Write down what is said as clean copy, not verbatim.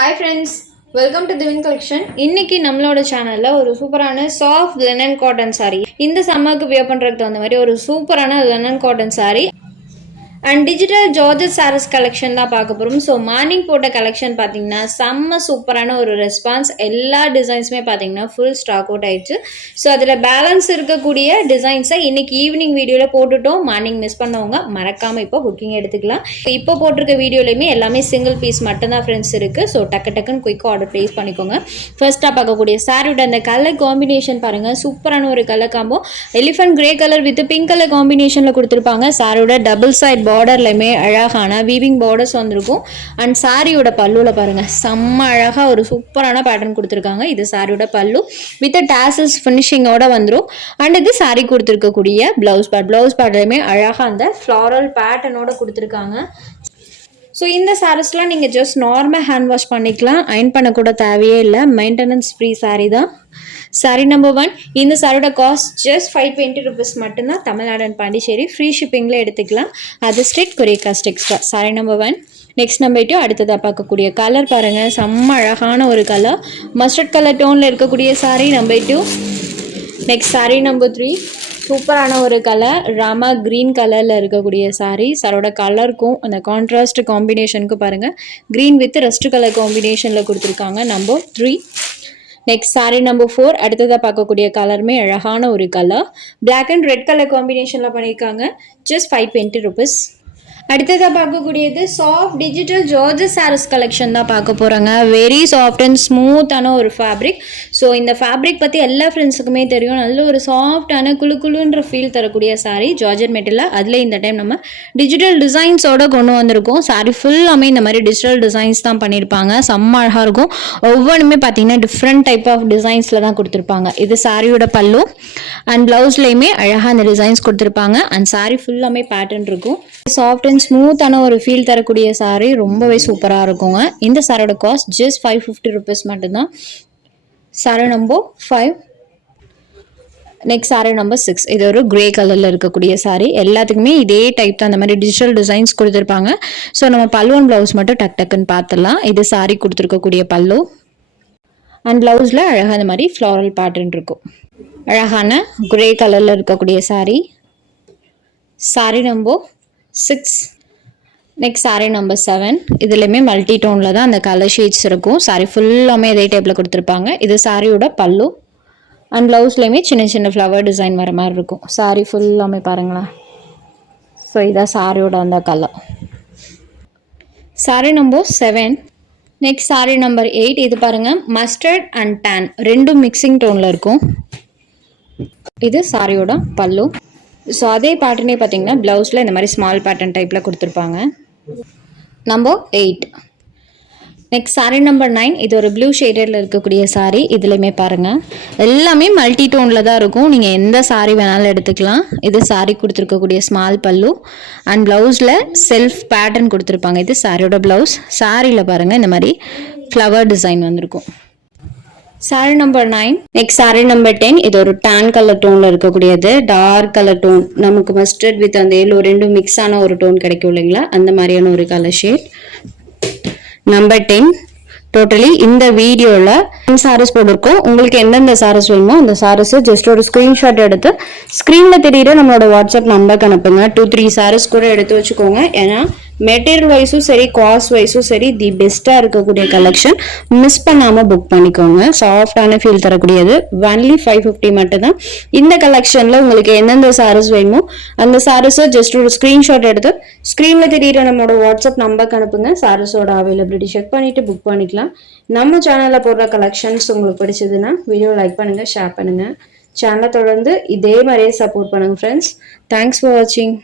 Hi friends, welcome to Divin Collection. இன்னைக்கு நம்மளோட சேனல்ல ஒரு சூப்பரான சாஃப்ட் linen cotton saree. இந்த சம்மருக்கு வியர் பண்றதுக்கு தகுந்த மாதிரி ஒரு சூப்பரான linen cotton saree and digital georgette sarees collection தான் பார்க்க போகிறோம். ஸோ மார்னிங் போட்ட கலெக்ஷன் பார்த்தீங்கன்னா செம்ம சூப்பரான ஒரு ரெஸ்பான்ஸ். எல்லா டிசைன்ஸுமே பார்த்தீங்கன்னா ஃபுல் ஸ்டாக் அவுட் ஆயிடுச்சு. ஸோ அதில் பேலன்ஸ் இருக்கக்கூடிய டிசைன்ஸை இன்னைக்கு ஈவினிங் வீடியோவில் போட்டுட்டோம். மார்னிங் மிஸ் பண்ணவங்க மறக்காமல் இப்போ புக்கிங் எடுத்துக்கலாம். இப்போ போட்டிருக்க வீடியோலையுமே எல்லாமே சிங்கிள் பீஸ் மட்டும்தான் ஃப்ரெண்ட்ஸ் இருக்குது. ஸோ டக்குன்னு குயிக்காக ஆர்டர் ப்ளேஸ் பண்ணிக்கோங்க. ஃபர்ஸ்ட்டாக பார்க்கக்கூடிய சாரியோட அந்த கலர் காம்பினேஷன் பாருங்கள், சூப்பரான ஒரு colour combo. Elephant grey colour with pink colour காம்பினேஷனில் கொடுத்துருப்பாங்க. சாரியோட டபுள் சைட் பார்டர்லையுமே அழகான வீவிங் பார்டர்ஸ் வந்திருக்கும். அண்ட் சாரியோட பல்லுவில் பாருங்கள், செம்ம அழகாக ஒரு சூப்பரான பேட்டர்ன் கொடுத்துருக்காங்க. இது சாரியோட பல்லு வித் டாசல்ஸ் ஃபினிஷிங்கோட வந்துடும். அண்ட் இது சாரி கொடுத்துருக்கக்கூடிய ப்ளவுஸ் பேட்லையுமே அழகாக அந்த ஃப்ளாரல் பேட்டர்னோட கொடுத்துருக்காங்க. ஸோ இந்த சாரீஸ்லாம் நீங்கள் ஜஸ்ட் நார்மல் ஹேண்ட் வாஷ் பண்ணிக்கலாம், அயன் பண்ணக்கூட தேவையே இல்லை. மெயின்டெனன்ஸ் ஃப்ரீ சாரீ தான். Sorry number 1. இந்த சாரியோட காஸ்ட் ஜஸ்ட் 520 rupees மட்டும்தான். தமிழ்நாடு அண்ட் பாண்டிச்சேரி ஃப்ரீ ஷிப்பிங்கில் எடுத்துக்கலாம். அது strict courier cost extra. Sorry number 1. Next number 2 அடுத்ததாக பார்க்கக்கூடிய கலர் பாருங்கள், செம்ம அழகான ஒரு கலர். மஸ்டர்ட் கலர் டோனில் இருக்கக்கூடிய sorry number 2. Next sorry number 3. சூப்பரான ஒரு கலர், ராமா க்ரீன் கலரில் இருக்கக்கூடிய சாரீ. சாரோட கலருக்கும் அந்த கான்ட்ராஸ்ட் காம்பினேஷனுக்கும் பாருங்கள், க்ரீன் வித் ரெஸ்ட் கலர் காம்பினேஷனில் கொடுத்துருக்காங்க. நம்பர் 3. Next saree number 4. அடுத்ததாக பார்க்கக்கூடிய கலருமே அழகான ஒரு கலர், பிளாக் அண்ட் ரெட் கலர் காம்பினேஷனில் பண்ணியிருக்காங்க. Just 520 rupees. அடுத்ததாக பார்க்கக்கூடியது soft digital georgette sarees collection தான் பார்க்க போகிறாங்க. வெரி சாஃப்ட் அண்ட் ஸ்மூத்தான ஒரு ஃபேப்ரிக். ஸோ இந்த ஃபேப்ரிக் பற்றி எல்லா ஃப்ரெண்ட்ஸுக்குமே தெரியும். நல்ல ஒரு சாஃப்டான குழுன்ற ஃபீல் தரக்கூடிய சாரீ, ஜார்ஜட் மெட்டீரியல். அதில் இந்த டைம் நம்ம டிஜிட்டல் டிசைன்ஸோட கொண்டு வந்திருக்கோம். சாரீ ஃபுல்லாமே இந்த மாதிரி டிஜிட்டல் டிசைன்ஸ் தான் பண்ணியிருப்பாங்க. செம்ம அழகாக இருக்கும். ஒவ்வொன்றுமே பார்த்தீங்கன்னா டிஃப்ரெண்ட் டைப் ஆஃப் டிசைன்ஸில் தான் கொடுத்துருப்பாங்க. இது சாரியோட பல்லு அண்ட் ப்ளவுஸ்லேயுமே அழகாக அந்த டிசைன்ஸ் கொடுத்துருப்பாங்க. அண்ட் சாரீ ஃபுல்லாமே பேட்டர்ன் இருக்கும். சாஃப்ட் அண்ட் ஸ்மூத்தான ஒரு ஃபீல் தரக்கூடிய சாரீ, ரொம்பவே சூப்பராக இருக்குங்க. இந்த சாரோட காஸ்ட் ஜஸ்ட் 550 rupees மட்டும்தான். Sari number 5. Next saree number 6. இது ஒரு கிரே கலரில் இருக்கக்கூடிய சாரீ. எல்லாத்துக்குமே இதே டைப் தான், அந்த மாதிரி டிஜிட்டல் டிசைன்ஸ் கொடுத்துருப்பாங்க. ஸோ நம்ம பல்லு அண்ட் ப்ளவுஸ் மட்டும் டக்குன்னு பார்த்துடலாம். இது சாரீ கொடுத்துருக்கக்கூடிய பல்லு அண்ட் ப்ளவுஸில் அழகாக அந்த மாதிரி ஃப்ளாரல் பேட்டர்ன் இருக்கும். அழகான கிரே கலரில் இருக்கக்கூடிய sari. Sari number 6. Next saree number 7. இதுலையுமே மல்டி டோனில் தான் அந்த கலர் ஷேட்ஸ் இருக்கும். சாரீ ஃபுல்லாமே இதே டைப்பில் கொடுத்துருப்பாங்க. இது சாரியோட பல்லு அண்ட் ப்ளவுஸ்லேயுமே சின்ன ஃப்ளவர் டிசைன் வர மாதிரி இருக்கும். சாரீ ஃபுல்லாமே பாருங்களேன். ஸோ இதான் சாரியோட அந்த colour. Sari number 7. Next saree number 8. இது பாருங்கள், மஸ்டர்ட் அண்ட் டேன் ரெண்டும் மிக்சிங் டோனில் இருக்கும். இது சாரியோட பல்லு. ஸோ அதே பேட்டர்னே பார்த்தீங்கன்னா ப்ளவுஸில் இந்த மாதிரி ஸ்மால் பேட்டர்ன் டைப்பில் கொடுத்துருப்பாங்க. நம்பர் 8. Next saree number 9. இது ஒரு ப்ளூ ஷேடடில் இருக்கக்கூடிய சாரீ. இதுலையுமே பாருங்கள், எல்லாமே மல்டி டோனில் தான் இருக்கும். நீங்கள் எந்த சாரீ வேணாலும் எடுத்துக்கலாம். இது சாரீ கொடுத்துருக்கக்கூடிய ஸ்மால் பல்லு அண்ட் ப்ளவுஸில் செல்ஃப் பேட்டர்ன் கொடுத்துருப்பாங்க. இது சாரியோட ப்ளவுஸ். சாரியில் பாருங்கள் இந்த மாதிரி ஃப்ளவர் டிசைன் வந்திருக்கும். Sari number 9. Next saree number 10. இது ஒரு டான் கலர் டோனில் இருக்கக்கூடியது. டார்க் கலர் டோன், நமக்கு மஸ்டர்ட் வித் அந்த எல்லோ ரெண்டும் மிக்ஸ் ஆன ஒரு டோன் கிடைக்கும் இல்லைங்களா, அந்த மாதிரியான ஒரு கலர் ஷேட். நம்பர் 10. டோட்டலி இந்த வீடியோவில் சாரீஸ் போட்டிருக்கோம். உங்களுக்கு எந்தெந்த சாரீஸ் வேணுமோ அந்த சாரீஸ் ஜஸ்ட் ஒரு ஸ்க்ரீன்ஷாட் எடுத்து ஸ்க்ரீனில் தெரியுற நம்மளோட வாட்ஸ்அப் நம்பருக்கு அனுப்புங்க. 2-3 சாரீஸ் கூட எடுத்து வச்சுக்கோங்க. ஏன்னா மெட்டீரியல் வைஸும் சரி, காஸ்ட் வைஸும் சரி, தி பெஸ்ட்டாக இருக்கக்கூடிய கலெக்ஷன். மிஸ் பண்ணாமல் புக் பண்ணிக்கோங்க. சாஃப்டான ஃபீல் தரக்கூடியது. ஒன்லி 550 மட்டும்தான். இந்த கலெக்ஷனில் உங்களுக்கு எந்தெந்த சாரீஸ் வேணுமோ அந்த சாரீஸை ஜஸ்ட் ஒரு ஸ்க்ரீன்ஷாட் எடுத்து ஸ்க்ரீனில் தெரியுற நம்மளோட வாட்ஸ்அப் நம்பருக்கு அனுப்புங்க. சாரீஸோட அவைலபிலிட்டி செக் பண்ணிவிட்டு புக் பண்ணிக்கலாம். நம்ம சேனலில் போடுற கலெக்ஷன்ஸ் உங்களுக்கு பிடிச்சதுன்னா வீடியோ லைக் பண்ணுங்கள், ஷேர் பண்ணுங்கள். சேனலை தொடர்ந்து இதே மாதிரியே சப்போர்ட் பண்ணுங்கள் ஃப்ரெண்ட்ஸ். தேங்க்ஸ் ஃபார் வாட்சிங்.